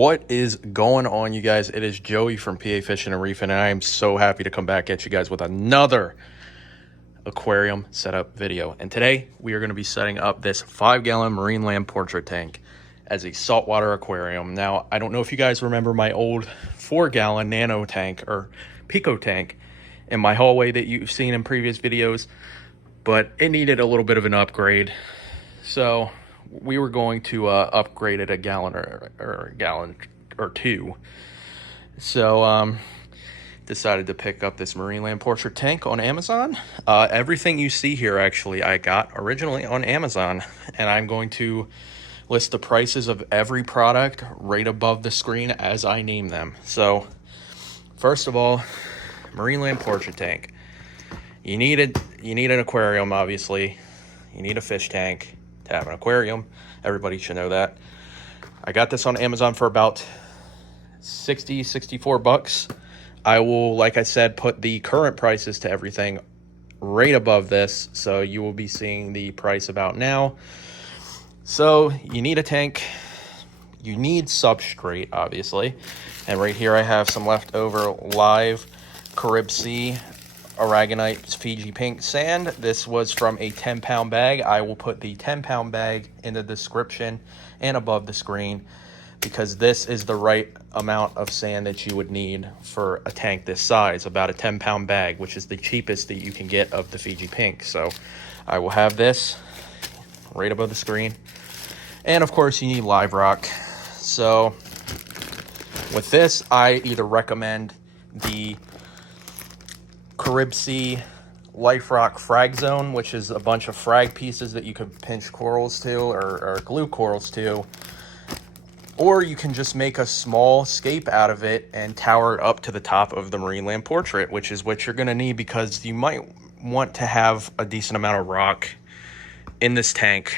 What is going on, you guys? It is Joey from PA Fishing and Reefing, and I am so happy to come back at you guys with another aquarium setup video. And today we are going to be setting up this 5-gallon marine lamp portrait tank as a saltwater aquarium. Now, I don't know if you guys remember my old 4-gallon nano tank or pico tank in my hallway that you've seen in previous videos, but it needed a little bit of an upgrade. So we were going to upgrade it a gallon or a gallon or two. So decided to pick up this marine lamp portrait tank on Amazon. Everything you see here actually I got originally on Amazon, and I'm going to list the prices of every product right above the screen as I name them. So first of all, marine lamp portrait tank. You need an aquarium, obviously. You need a fish tank to have an aquarium. Everybody should know that. I got this on Amazon for about 64 bucks. I will, like I said, put the current prices to everything right above this, so you will be seeing the price about now. So you need a tank, you need substrate, obviously, and right here I have some leftover live Carib Sea Aragonite Fiji pink sand. This was from a 10-pound bag. I will put the 10-pound bag in the description and above the screen, because this is the right amount of sand that you would need for a tank this size, about a 10-pound bag, which is the cheapest that you can get of the Fiji pink. So I will have this right above the screen. And of course you need live rock. So with this, I either recommend the Carib Sea Life Rock Frag Zone, which is a bunch of frag pieces that you could pinch corals to or glue corals to, or you can just make a small scape out of it and tower it up to the top of the marine lamp portrait, which is what you're going to need, because you might want to have a decent amount of rock in this tank,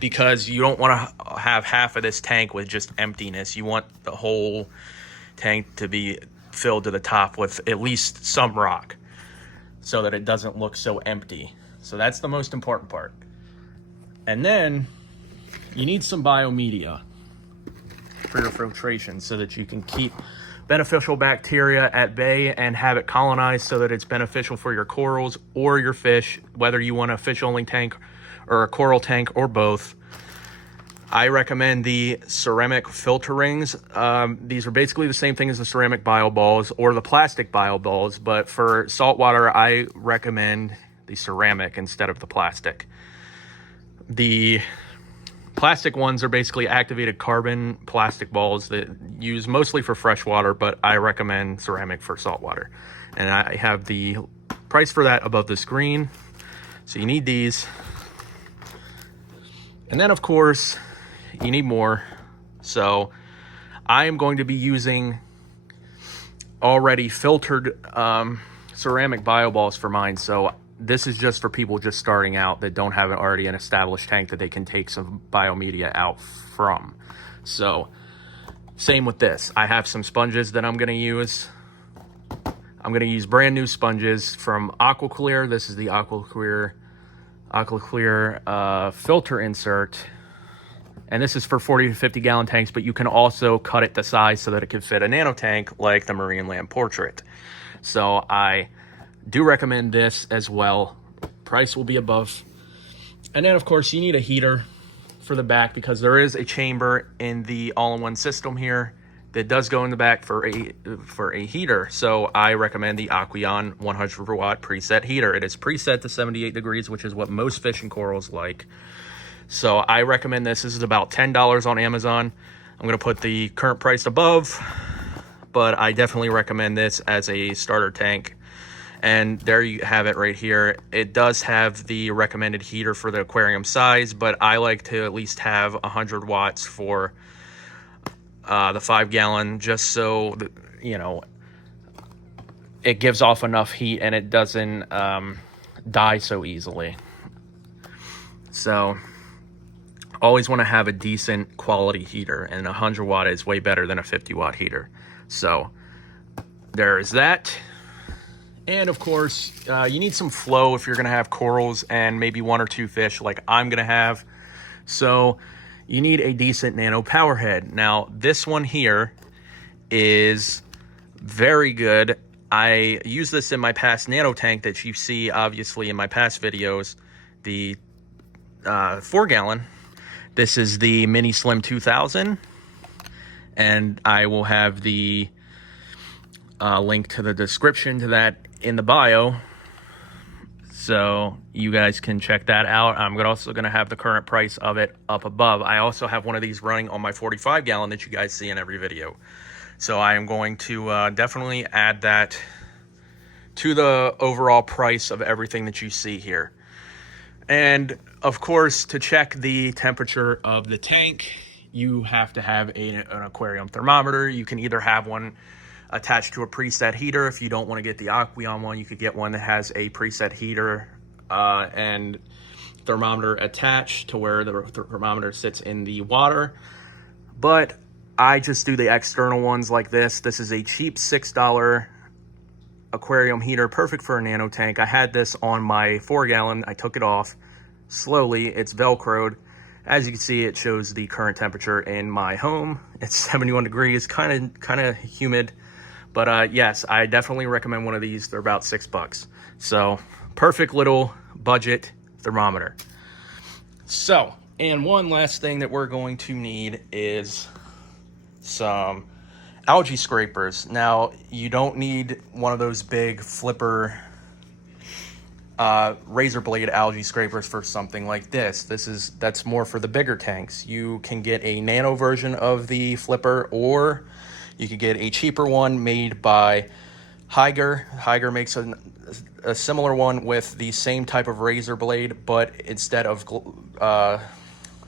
because you don't want to have half of this tank with just emptiness. You want the whole tank to be filled to the top with at least some rock, so that it doesn't look so empty. So that's the most important part. And then you need some biomedia for your filtration, so that you can keep beneficial bacteria at bay and have it colonized, so that it's beneficial for your corals or your fish, whether you want a fish only tank or a coral tank or both. I recommend the ceramic filter rings. These are basically the same thing as the ceramic bio balls or the plastic bio balls, but for saltwater, I recommend the ceramic instead of the plastic. The plastic ones are basically activated carbon plastic balls that use mostly for freshwater, but I recommend ceramic for saltwater. And I have the price for that above the screen. So you need these. And then of course, you need more. So I am going to be using already filtered ceramic bio balls for mine. So this is just for people just starting out that don't have already an established tank that they can take some biomedia out from. So same with this. I have some sponges that I'm going to use. I'm going to use brand new sponges from AQUARIUM. This is the AQUARIUM filter insert. And this is for 40 to 50 gallon tanks, but you can also cut it to size so that it can fit a nano tank like the marine lamp portrait. So I do recommend this as well. Price will be above. And then of course you need a heater for the back, because there is a chamber in the all-in-one system here that does go in the back for a heater. So I recommend the AQUARIUM 100 watt preset heater. It is preset to 78 degrees, which is what most fish and corals like. So I recommend this. This is about $10 on Amazon. I'm going to put the current price above, but I definitely recommend this as a starter tank. And there you have it right here. It does have the recommended heater for the aquarium size, but I like to at least have 100 watts for the 5-gallon, just so that, you know, it gives off enough heat and it doesn't die so easily. So always want to have a decent quality heater, and 100 watt is way better than a 50 watt heater. So there is that. And of course, you need some flow if you're going to have corals and maybe 1 or 2 fish like I'm going to have. So you need a decent nano power head. Now, this one here is very good. I use this in my past nano tank that you see obviously in my past videos, the 4-gallon. This is the Mini Slim 2000, and I will have the link to the description to that in the bio, so you guys can check that out. I'm also going to have the current price of it up above. I also have one of these running on my 45-gallon that you guys see in every video. So I am going to definitely add that to the overall price of everything that you see here. And of course, to check the temperature of the tank, you have to have an aquarium thermometer. You can either have one attached to a preset heater. If you don't want to get the AQUARIUM one, you could get one that has a preset heater and thermometer attached to where the thermometer sits in the water. But I just do the external ones like this. This is a cheap $6 aquarium heater, perfect for a nano tank. I had this on my 4-gallon. I took it off slowly. It's Velcroed. As you can see, it shows the current temperature in my home. It's 71 degrees, kind of humid. But yes, I definitely recommend one of these. They're about $6. So perfect little budget thermometer. So, and one last thing that we're going to need is some algae scrapers. Now, you don't need one of those big flipper razor blade algae scrapers for something like this. That's more for the bigger tanks. You can get a nano version of the flipper, or you could get a cheaper one made by Higer. Higer makes a similar one with the same type of razor blade, but instead of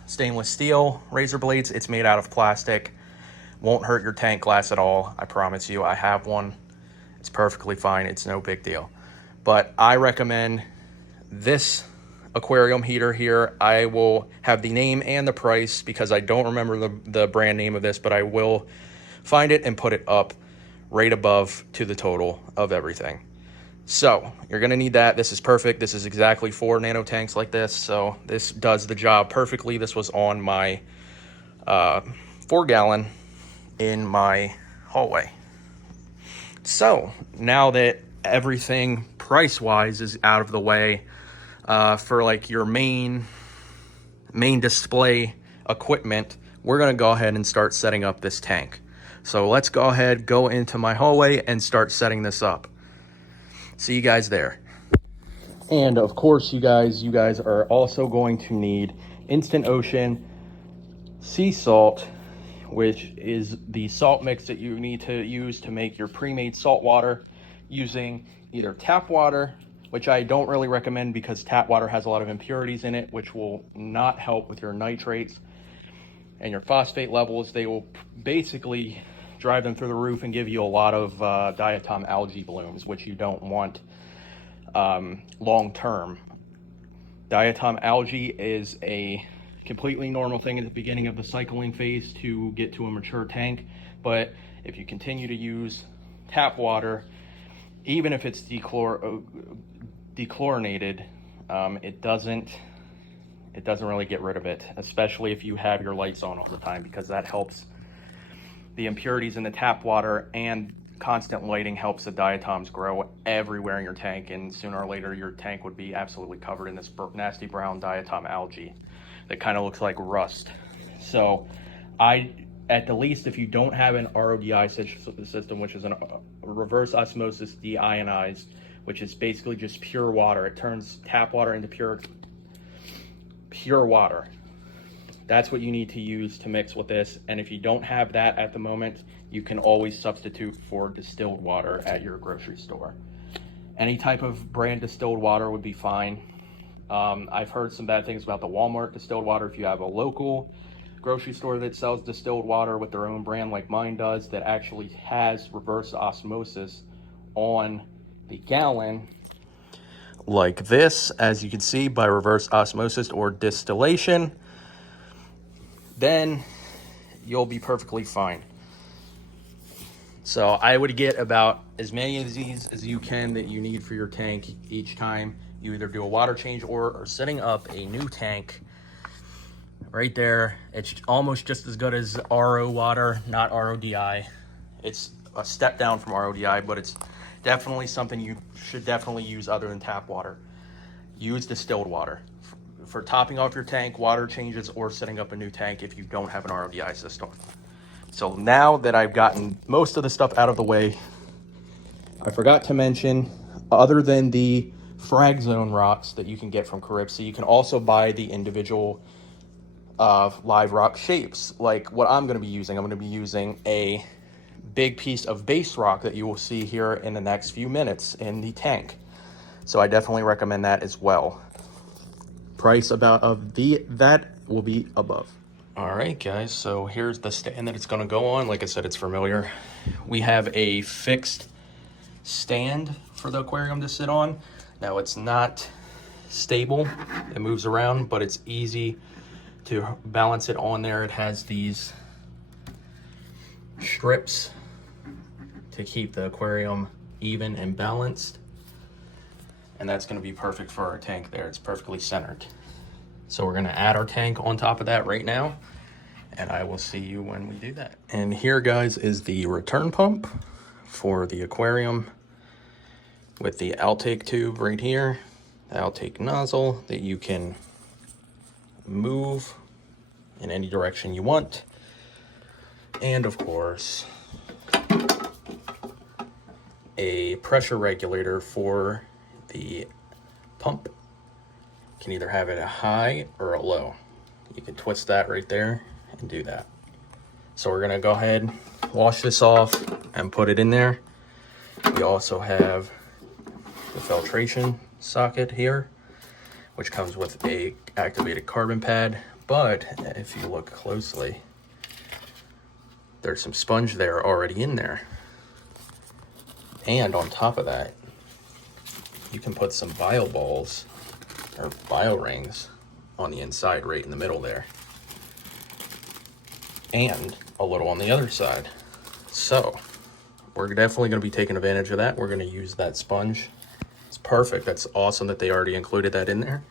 stainless steel razor blades, it's made out of plastic. Won't hurt your tank glass at all, I promise you. I have one. It's perfectly fine. It's no big deal. But I recommend this aquarium heater here. I will have the name and the price because I don't remember the brand name of this, but I will find it and put it up right above to the total of everything. So you're going to need that. This is perfect. This is exactly 4 nano tanks like this. So this does the job perfectly. This was on my 4-gallon in my hallway. So now that everything price-wise is out of the way, for like your main display equipment, we're going to go ahead and start setting up this tank. So let's go ahead, go into my hallway and start setting this up. See you guys there. And of course, you guys are also going to need Instant Ocean sea salt, which is the salt mix that you need to use to make your pre-made salt water, using either tap water, which I don't really recommend because tap water has a lot of impurities in it, which will not help with your nitrates and your phosphate levels. They will basically drive them through the roof and give you a lot of diatom algae blooms, which you don't want long term. Diatom algae is a completely normal thing at the beginning of the cycling phase to get to a mature tank, but if you continue to use tap water, even if it's dechlorinated, it doesn't really get rid of it, especially if you have your lights on all the time, because that helps the impurities in the tap water, and constant lighting helps the diatoms grow everywhere in your tank, and sooner or later your tank would be absolutely covered in this nasty brown diatom algae that kind of looks like rust. So at the least, if you don't have an RODI system, which is a reverse osmosis deionized, which is basically just pure water, it turns tap water into pure water. That's what you need to use to mix with this. And if you don't have that at the moment, you can always substitute for distilled water at your grocery store. Any type of brand distilled water would be fine. I've heard some bad things about the Walmart distilled water. If you have a local grocery store that sells distilled water with their own brand like mine does, that actually has reverse osmosis on the gallon, like this, as you can see, by reverse osmosis or distillation, then you'll be perfectly fine. So I would get about as many of these as you can that you need for your tank each time you either do a water change or are setting up a new tank right there. It's almost just as good as RO water, not RODI. It's a step down from RODI, but it's definitely something you should definitely use other than tap water. Use distilled water for topping off your tank, water changes, or setting up a new tank if you don't have an RODI system. So now that I've gotten most of the stuff out of the way, I forgot to mention, other than the frag zone rocks that you can get from Caribsea, you can also buy the individual live rock shapes. Like what I'm going to be using, I'm going to be using a big piece of base rock that you will see here in the next few minutes in the tank. So I definitely recommend that as well. Price that will be above. All right, guys, so here's the stand that it's going to go on. Like I said, it's familiar. We have a fixed stand for the aquarium to sit on. Now, it's not stable. It moves around, but it's easy to balance it on there. It has these strips to keep the aquarium even and balanced. And that's going to be perfect for our tank there. It's perfectly centered. So we're going to add our tank on top of that right now, and I will see you when we do that. And here, guys, is the return pump for the aquarium with the outtake tube right here, the outtake nozzle that you can move in any direction you want. And of course, a pressure regulator for the pump. You can either have it a high or a low. You can twist that right there and do that. So we're gonna go ahead, wash this off and put it in there. We also have the filtration socket here, which comes with a activated carbon pad. But if you look closely, there's some sponge there already in there. And on top of that, you can put some bio balls or bio rings on the inside right in the middle there, and a little on the other side. So we're definitely going to be taking advantage of that. We're going to use that sponge. It's perfect. That's awesome that they already included that in there.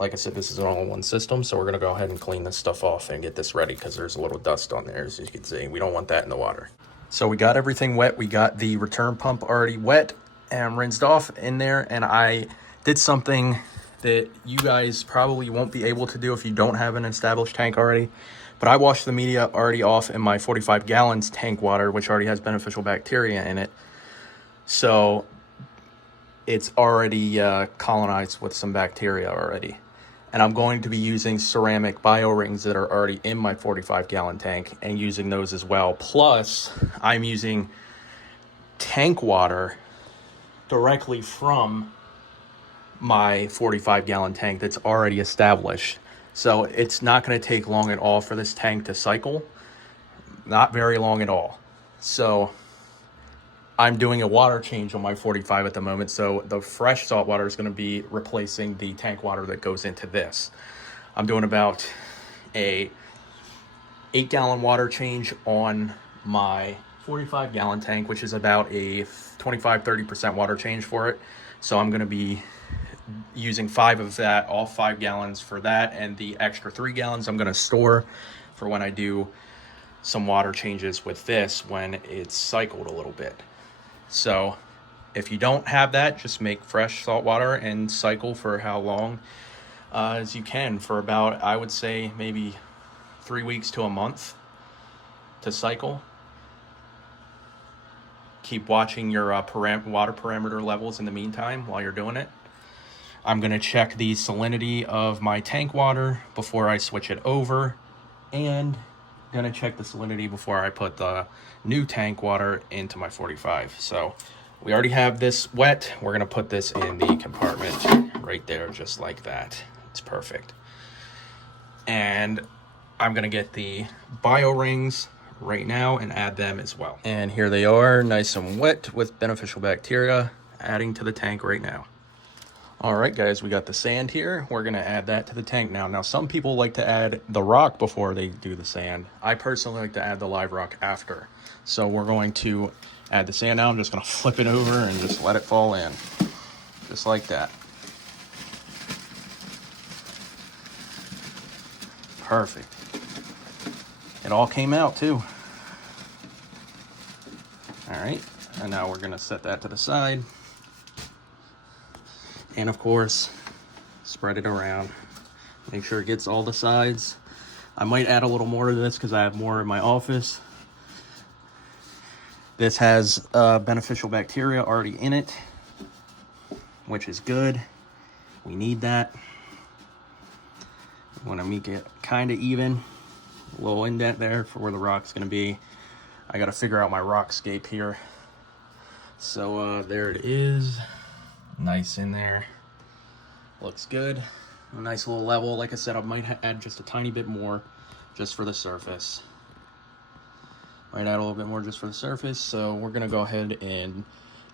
Like I said, this is an all-in-one system, so we're going to go ahead and clean this stuff off and get this ready, because there's a little dust on there, as you can see. We don't want that in the water. So we got everything wet. We got the return pump already wet and rinsed off in there, and I did something that you guys probably won't be able to do if you don't have an established tank already. But I washed the media already off in my 45 gallons tank water, which already has beneficial bacteria in it. So it's already colonized with some bacteria already. And I'm going to be using ceramic bio rings that are already in my 45 gallon tank and using those as well. Plus, I'm using tank water directly from my 45 gallon tank that's already established. So it's not going to take long at all for this tank to cycle. Not very long at all. So I'm doing a water change on my 45 at the moment. So the fresh salt water is going to be replacing the tank water that goes into this. I'm doing about a 8 gallon water change on my 45 gallon tank, which is about a 25-30% water change for it. So I'm going to be using 5 of that, all 5 gallons for that, and the extra 3 gallons I'm going to store for when I do some water changes with this when it's cycled a little bit. So if you don't have that, just make fresh salt water and cycle for how long as you can, for about, I would say, maybe 3 weeks to a month to cycle. Keep watching your water parameter levels in the meantime while you're doing it. I'm going to check the salinity of my tank water before I switch it over, and going to check the salinity before I put the new tank water into my 45. So we already have this wet. We're going to put this in the compartment right there, just like that. It's perfect. And I'm going to get the bio rings right now and add them as well. And here they are, nice and wet with beneficial bacteria, adding to the tank right now. All right, guys, we got the sand here. We're going to add that to the tank now. Now, some people like to add the rock before they do the sand. I personally like to add the live rock after. So we're going to add the sand now. I'm just going to flip it over and just let it fall in, just like that. Perfect. It all came out too. All right, and now we're gonna set that to the side. And of course, spread it around. Make sure it gets all the sides. I might add a little more to this because I have more in my office. This has beneficial bacteria already in it, which is good. We need that. Want to make it kind of even. A little indent there for where the rock's going to be. I got to figure out my rock scape here. So there it is. Nice in there. Looks good. A nice little level. Like I said, I might add just a tiny bit more just for the surface. Might add a little bit more just for the surface. So we're gonna go ahead and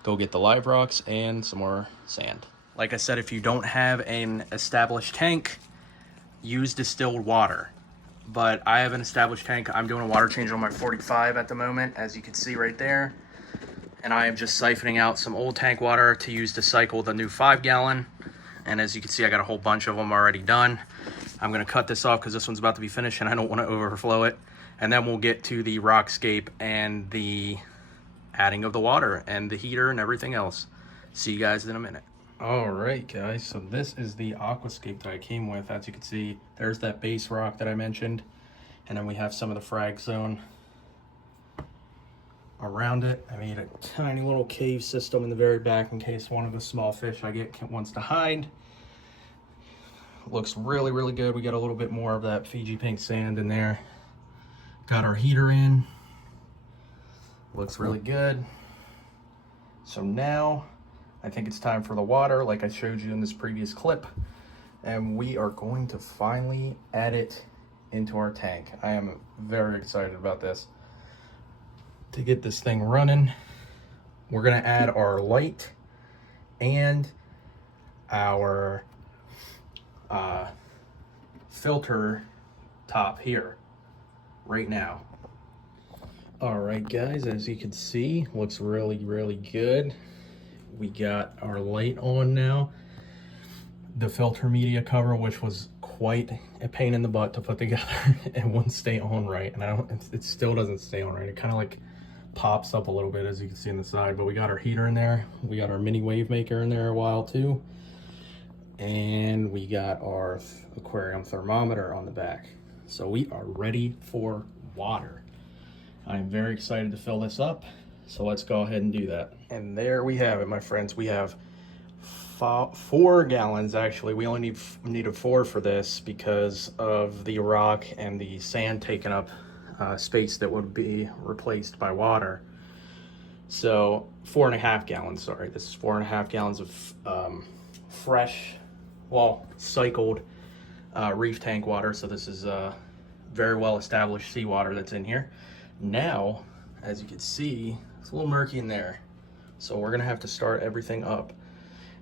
go get the live rocks and some more sand. Like I said, if you don't have an established tank, use distilled water. But I have an established tank. I'm doing a water change on my 45 at the moment, as you can see right there. And I am just siphoning out some old tank water to use to cycle the new 5-gallon. And as you can see, I got a whole bunch of them already done. I'm gonna cut this off because this one's about to be finished and I don't want to overflow it. And then we'll get to the rockscape and the adding of the water and the heater and everything else. See you guys in a minute. All right, guys, so this is the aquascape that I came with. As you can see, there's that base rock that I mentioned. And then we have some of the frag zone around it. I made a tiny little cave system in the very back in case one of the small fish I get wants to hide. Looks really, really good. We got a little bit more of that Fiji pink sand in there. Got our heater in. Looks really good. So now I think it's time for the water, like I showed you in this previous clip. And we are going to finally add it into our tank. I am very excited about this. To get this thing running, we're gonna add our light and our filter top here right now. All right, guys, as you can see, looks really, really good. We got our light on now. The filter media cover, which was quite a pain in the butt to put together, it wouldn't stay on right, and it still doesn't stay on right. It kind of like pops up a little bit, as you can see on the side. But we got our heater in there. We got our mini wave maker in there a while too. And we got our aquarium thermometer on the back. So we are ready for water. I'm very excited to fill this up. So let's go ahead and do that. And there we have it, my friends. We have 4 gallons actually. We only needed 4 for this because of the rock and the sand taking up space that would be replaced by water. So 4.5 gallons, sorry. This is 4.5 gallons of fresh, well, cycled reef tank water. So this is very well established seawater that's in here. Now, as you can see, it's a little murky in there. So we're gonna have to start everything up.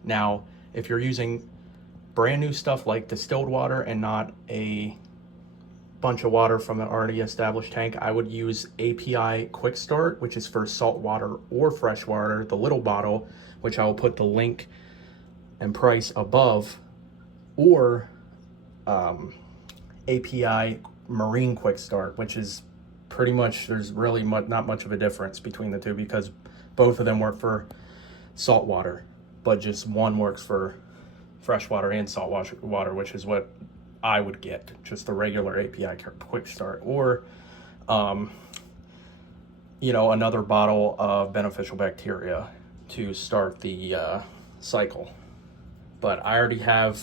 Now, if you're using brand new stuff like distilled water and not a bunch of water from an already established tank, I would use API Quick Start, which is for salt water or fresh water, the little bottle, which I will put the link and price above, or API Marine Quick Start, which is pretty much, there's really not much of a difference between the two because both of them work for salt water, but just one works for fresh water and salt water, which is what I would get, just the regular API Quick Start, or you know, another bottle of beneficial bacteria to start the cycle. But I already have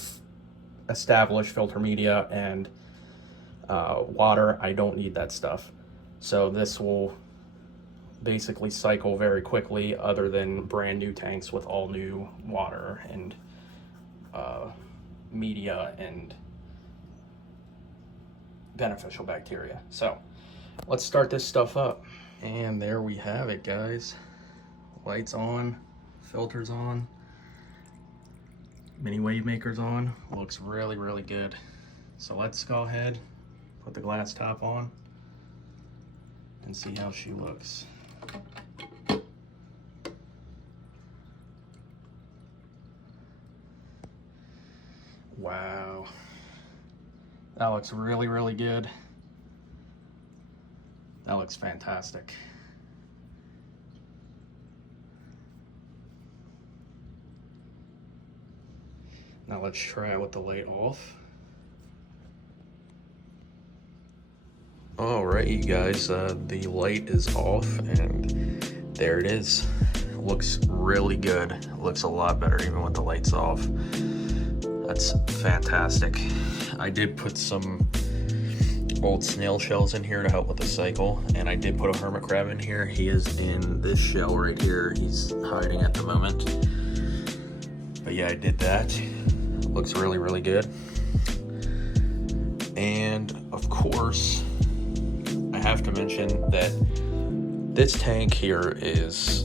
established filter media and water. I don't need that stuff. So this will basically cycle very quickly, other than brand new tanks with all new water and media and beneficial bacteria. So let's start this stuff up. And there we have it, guys. Lights on, filters on, mini wave makers on. Looks really, really good. So let's go ahead, put the glass top on and see how she looks. Wow. That looks really, really good. That looks fantastic. Now let's try it with the light off. All right, you guys, the light is off and there it is. Looks really good. Looks a lot better even with the lights off. That's fantastic. I did put some old snail shells in here to help with the cycle, and I did put a hermit crab in here. He is in this shell right here. He's hiding at the moment. But yeah, I did that. Looks really, really good. And of course, I have to mention that this tank here is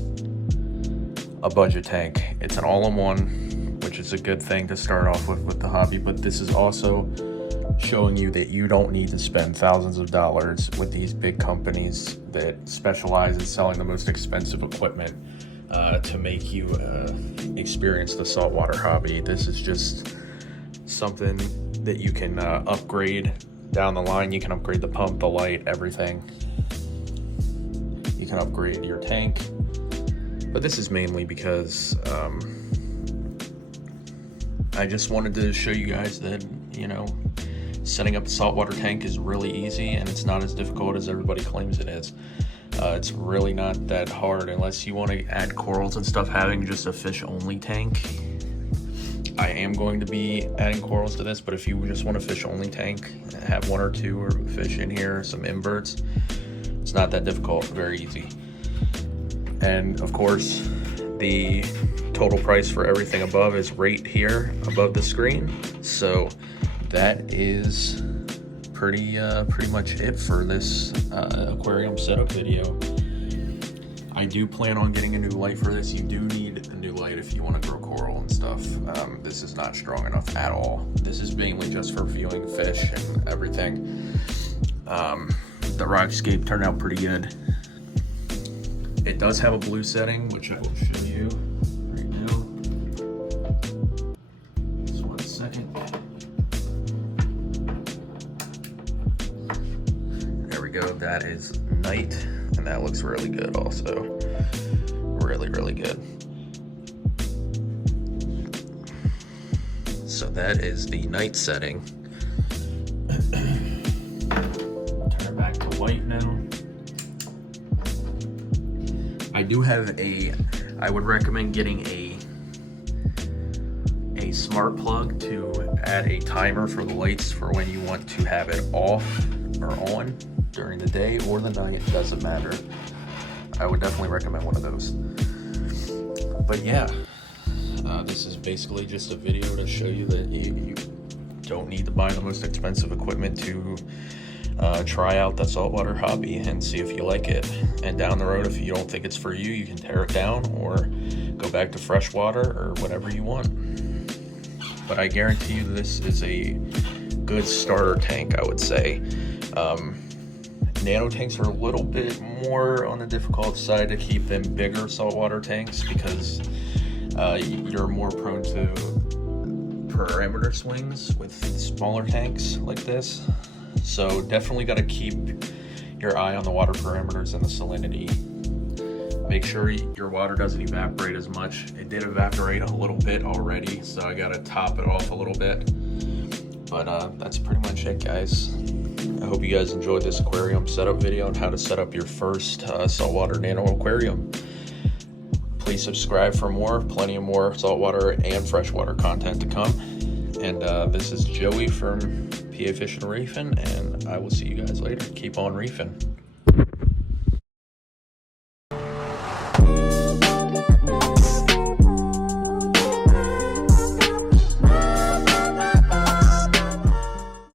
a budget tank. It's an all-in-one, which is a good thing to start off with the hobby, but this is also showing you that you don't need to spend thousands of dollars with these big companies that specialize in selling the most expensive equipment to make you experience the saltwater hobby. This is just something that you can upgrade down the line. You can upgrade the pump, the light, everything. You can upgrade your tank, but this is mainly because I just wanted to show you guys that, you know, setting up a saltwater tank is really easy and it's not as difficult as everybody claims it is. It's really not that hard unless you want to add corals and stuff. Having just a fish only tank, I am going to be adding corals to this, but if you just want a fish only tank, have one or two or fish in here, some inverts, it's not that difficult, very easy. And of course, the total price for everything above is right here above the screen. So that is pretty much it for this aquarium setup video. I do plan on getting a new light for this. You do need a new light if you want to grow coral and stuff. This is not strong enough at all. This is mainly just for viewing fish and everything. The rockscape turned out pretty good. It does have a blue setting, which I will show you right now. Just 1 second. There we go, that is night, and that looks really good also. Really, really good. So that is the night setting. Turn it back to white now. I do have I would recommend getting a smart plug to add a timer for the lights for when you want to have it off or on during the day or the night, it doesn't matter. I would definitely recommend one of those. But yeah, this is basically just a video to show you that you don't need to buy the most expensive equipment to try out the saltwater hobby and see if you like it. And down the road, if you don't think it's for you, you can tear it down or go back to freshwater or whatever you want. But I guarantee you this is a good starter tank, I would say. Nano tanks are a little bit more on the difficult side to keep than bigger saltwater tanks because you're more prone to parameter swings with smaller tanks like this. So definitely got to keep your eye on the water parameters and the salinity. Make sure your water doesn't evaporate as much. It did evaporate a little bit already, so I got to top it off a little bit. But that's pretty much it, guys. I hope you guys enjoyed this aquarium setup video on how to set up your first saltwater nano aquarium. Please subscribe for more, plenty of more saltwater and freshwater content to come. And this is Joey from PA Fishing and Reefing, and I will see you guys later. Keep on reefing.